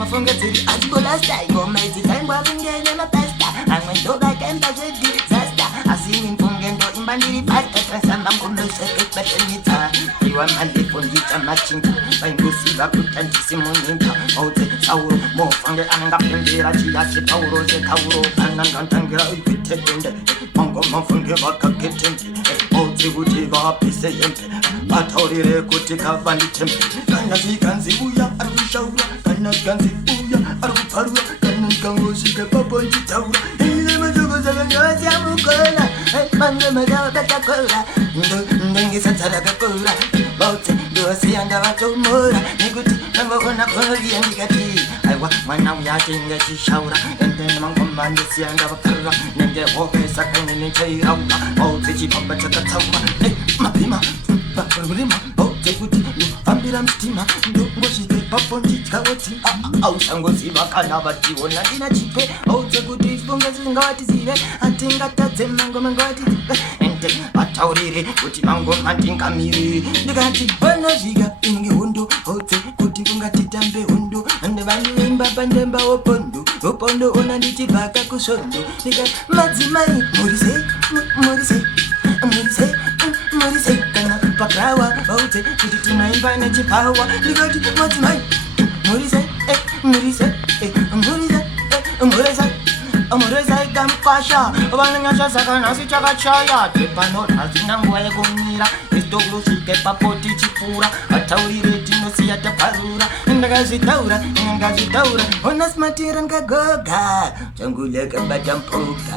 mafunga ziri azibolasta ingoma izitangwa kungene mapasta amwe ndobakemba zvedisasta asini mfunge ndo imba ndiri pasta trasamba ngomlosekebatenita iwa mandifundita machinja vaingusiva kutandisimuninta ote sauro mofange angapindira chiyache tauro zekauro anangantangira ikutetende mango mafunge vakaketendi ote kuti vapise yempe vataurire kuti kavanitembe kana zikanziuya ari kushaura kana zikanziuya ari kuparura kana zikangosvika paponjitaura mazogozavangavasiamukona mange mazavabatakora ndengisatsaragakora vaute ndosiyanda vatomora nekuti vamvaona konoviya ndikati aiwa mwana uyatenga chishaura endene mangoma ndosiyanda vaparura nenge hopesa kainenechayiraura vaute chipamba chakatsaura mapima vakurima vaute kuti fambira mutima ndongosvike paponjityaoti ausangoziva kana vationa ndina chipe vaute kuti funge zvisingavatizive atingatadze mangoma ngavatizive ende vataurire kuti mangoma ndingamiri ndikati vanozvika inge hondo vaute kuti kungatitambe hondo ande vanoimba pandemba opondo ona ndichibhaka kusvondo ndikati madzimai murise kana pagrawa vaute kuti tinoimba nechipawa ndikati madzimai murise kamkwasha vanonyashasakanazi chakachaya tepano hazina nguva yekumira isitokusvike papoti chipfuura vataurire tinosiya taparura ndakazvitaura ona smatira ndikagoga changu lakabata mpoka